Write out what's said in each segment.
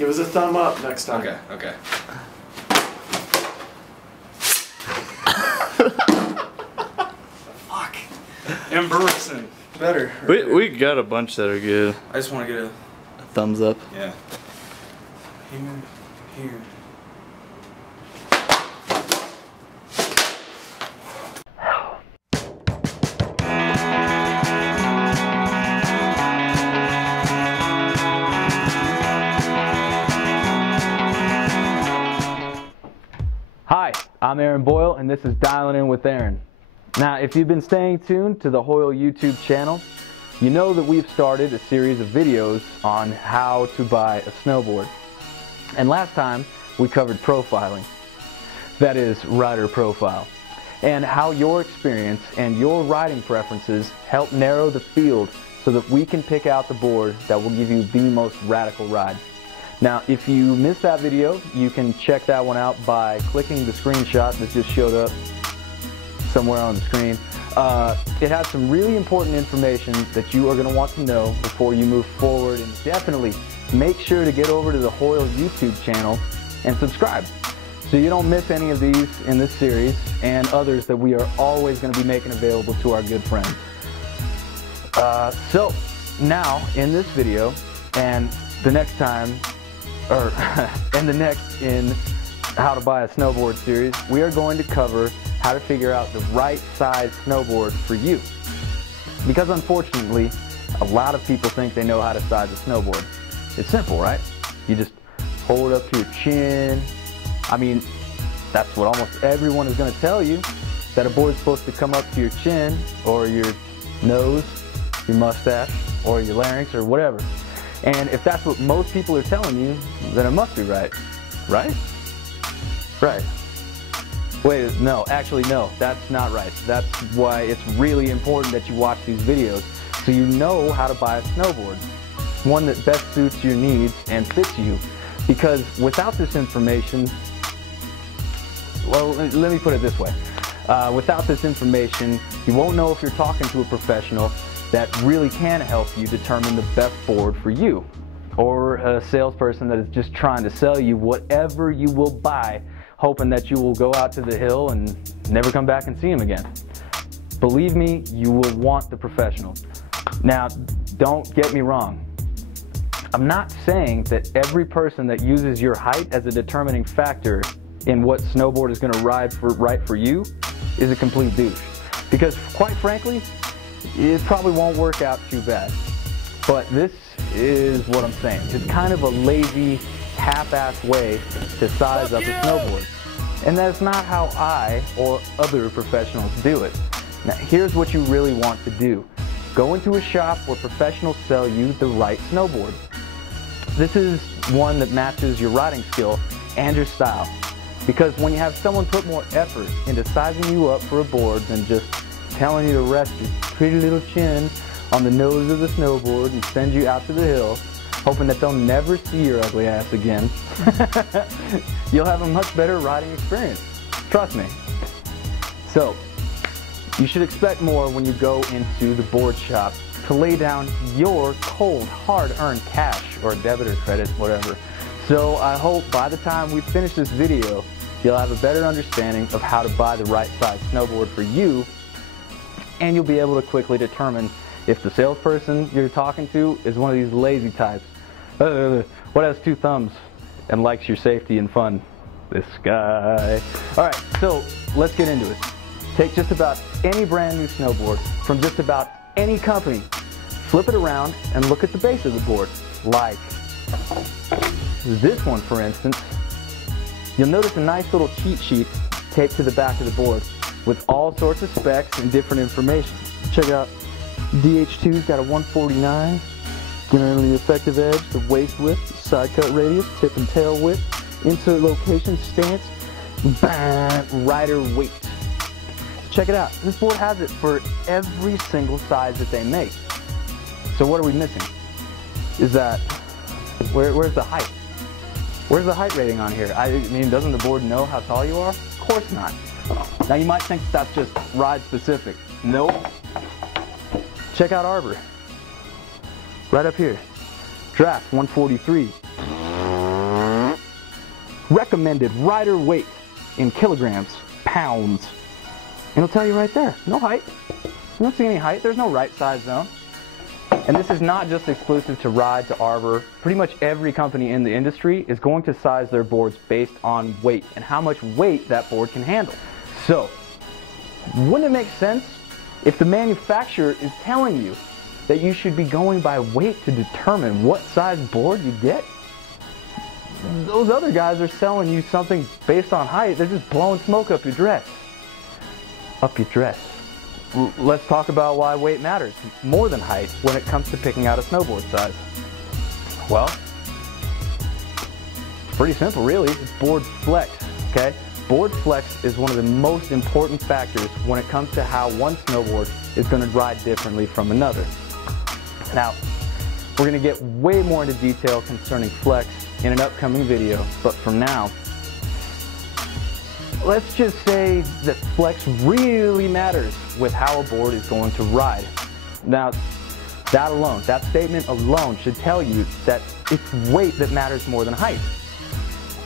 Give us a thumb up next time. Okay, okay. Fuck. Embarrassing. Better. We got a bunch that are good. I just want to get a thumbs up. Yeah. Here. Hi, I'm Aaron Boyle, and this is Dialing In with Aaron. Now, if you've been staying tuned to the Hoyle YouTube channel, you know that we've started a series of videos on how to buy a snowboard. And last time, we covered profiling. That is, rider profile. And how your experience and your riding preferences help narrow the field so that we can pick out the board that will give you the most radical ride. Now, if you missed that video, you can check that one out by clicking the screenshot that just showed up somewhere on the screen. It has some really important information that you are going to want to know before you move forward, and definitely make sure to get over to the Hoyle YouTube channel and subscribe so you don't miss any of these in this series and others that we are always going to be making available to our good friends. So now in this video and the next time, and the next in How to Buy a Snowboard series, we are going to cover how to figure out the right size snowboard for you. Because unfortunately, a lot of people think they know how to size a snowboard. It's simple, right? You just hold it up to your chin. I mean, that's what almost everyone is going to tell you, that a board's supposed to come up to your chin, or your nose, your mustache, or your larynx, or whatever. And if that's what most people are telling you, then it must be right. Right? Right. Wait, no, actually no, that's not right. That's why it's really important that you watch these videos so you know how to buy a snowboard. One that best suits your needs and fits you. Because without this information, well, let me put it this way. Without this information, you won't know if you're talking to a professional that really can help you determine the best board for you, or a salesperson that is just trying to sell you whatever you will buy, hoping that you will go out to the hill and never come back and see him again. Believe me, you will want the professional. Now, don't get me wrong. I'm not saying that every person that uses your height as a determining factor in what snowboard is going to ride right for you is a complete douche. Because quite frankly, it probably won't work out too bad. But this is what I'm saying. It's kind of a lazy, half-assed way to size up a snowboard. And that's not how I or other professionals do it. Now, here's what you really want to do. Go into a shop where professionals sell you the right snowboard. This is one that matches your riding skill and your style. Because when you have someone put more effort into sizing you up for a board than just telling you to rest your pretty little chin on the nose of the snowboard and send you out to the hill, hoping that they'll never see your ugly ass again, you'll have a much better riding experience. Trust me. So, you should expect more when you go into the board shop to lay down your cold, hard-earned cash or debit or credit, whatever. So I hope by the time we finish this video, you'll have a better understanding of how to buy the right size snowboard for you, and you'll be able to quickly determine if the salesperson you're talking to is one of these lazy types. What has two thumbs and likes your safety and fun? This guy. Alright, so let's get into it. Take just about any brand new snowboard from just about any company, flip it around and look at the base of the board. Like this one, for instance. You'll notice a nice little cheat sheet taped to the back of the board with all sorts of specs and different information. Check it out. DH2's got a 149, generally effective edge, the waist width, side cut radius, tip and tail width, insert location, stance, rider weight. Check it out. This board has it for every single size that they make. So what are we missing? Is that, where's the height? Where's the height rating on here? I mean, doesn't the board know how tall you are? Of course not. Now you might think that's just ride specific. Nope. Check out Arbor. Right up here. Draft 143. recommended rider weight in kilograms, pounds. And it'll tell you right there, no height. You don't see any height, there's no right size zone. And this is not just exclusive to Ride, to Arbor. Pretty much every company in the industry is going to size their boards based on weight and how much weight that board can handle. So, wouldn't it make sense if the manufacturer is telling you that you should be going by weight to determine what size board you get? Those other guys are selling you something based on height. They're just blowing smoke up your dress. Up your dress. Let's talk about why weight matters more than height when it comes to picking out a snowboard size. Well, it's pretty simple really. It's board flex, okay? Board flex is one of the most important factors when it comes to how one snowboard is going to ride differently from another. Now, we're going to get way more into detail concerning flex in an upcoming video, but for now, let's just say that flex really matters with how a board is going to ride. Now, that alone, that statement alone should tell you that it's weight that matters more than height.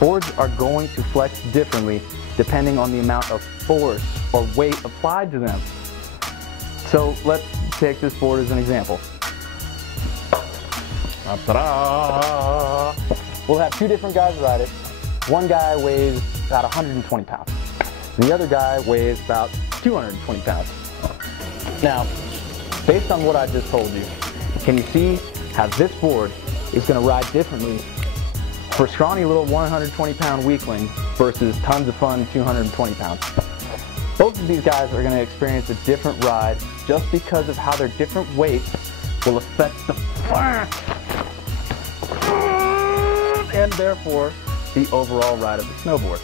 Boards are going to flex differently depending on the amount of force or weight applied to them. So let's take this board as an example. We'll have two different guys ride it. One guy weighs about 120 pounds. The other guy weighs about 220 pounds. Now, based on what I just told you, can you see how this board is going to ride differently for scrawny little 120 pound weakling versus tons of fun 220 pounds? Both of these guys are going to experience a different ride just because of how their different weights will affect the and therefore the overall ride of the snowboard.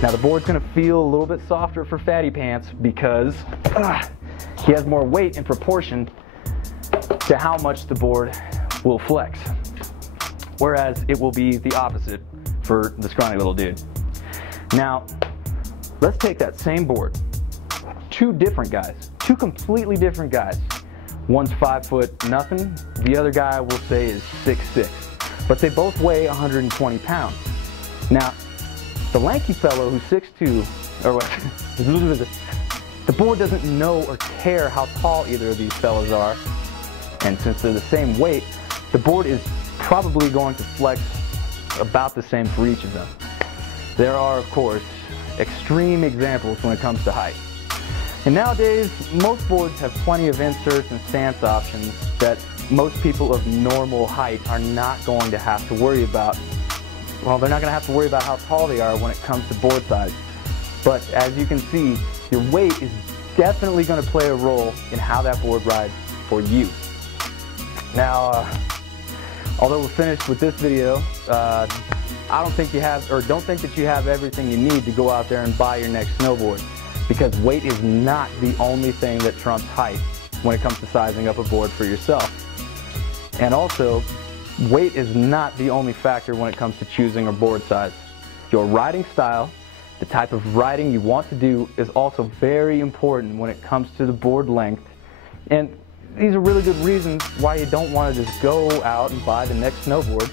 Now the board's going to feel a little bit softer for fatty pants because he has more weight in proportion to how much the board will flex. Whereas it will be the opposite for the scrawny little dude. Now, let's take that same board. Two different guys, two completely different guys. One's 5 foot nothing, the other guy we'll say is 6'6". But they both weigh 120 pounds. Now, the lanky fellow who's 6'2", or what, the board doesn't know or care how tall either of these fellows are, and since they're the same weight, the board is probably going to flex about the same for each of them. There are, of course, extreme examples when it comes to height. And nowadays, most boards have plenty of inserts and stance options that most people of normal height are not going to have to worry about. Well, they're not going to have to worry about how tall they are when it comes to board size. But as you can see, your weight is definitely going to play a role in how that board rides for you. Now, although we're finished with this video, I don't think that you have everything you need to go out there and buy your next snowboard, because weight is not the only thing that trumps height when it comes to sizing up a board for yourself. And also, weight is not the only factor when it comes to choosing a board size. Your riding style, the type of riding you want to do, is also very important when it comes to the board length. And these are really good reasons why you don't want to just go out and buy the next snowboard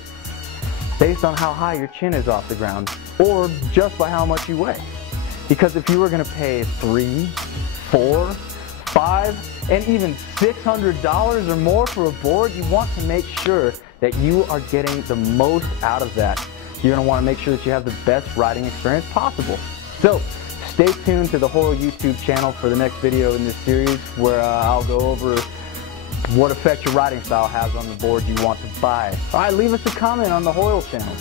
based on how high your chin is off the ground, or just by how much you weigh. Because if you were going to pay $300, $400, $500, and even $600 or more for a board, you want to make sure that you are getting the most out of that. You're going to want to make sure that you have the best riding experience possible. So, stay tuned to the Hoyle YouTube channel for the next video in this series, where I'll go over what effect your riding style has on the board you want to buy. Alright, leave us a comment on the Hoyle channel.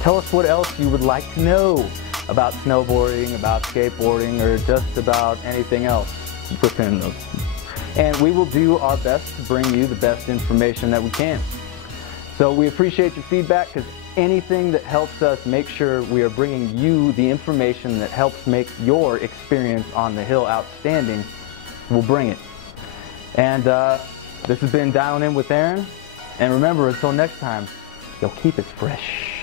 Tell us what else you would like to know about snowboarding, about skateboarding, or just about anything else within them. And we will do our best to bring you the best information that we can. So we appreciate your feedback, because anything that helps us make sure we are bringing you the information that helps make your experience on the hill outstanding, we'll bring it. And this has been Dialing In with Aaron. And remember, until next time, you'll keep it fresh.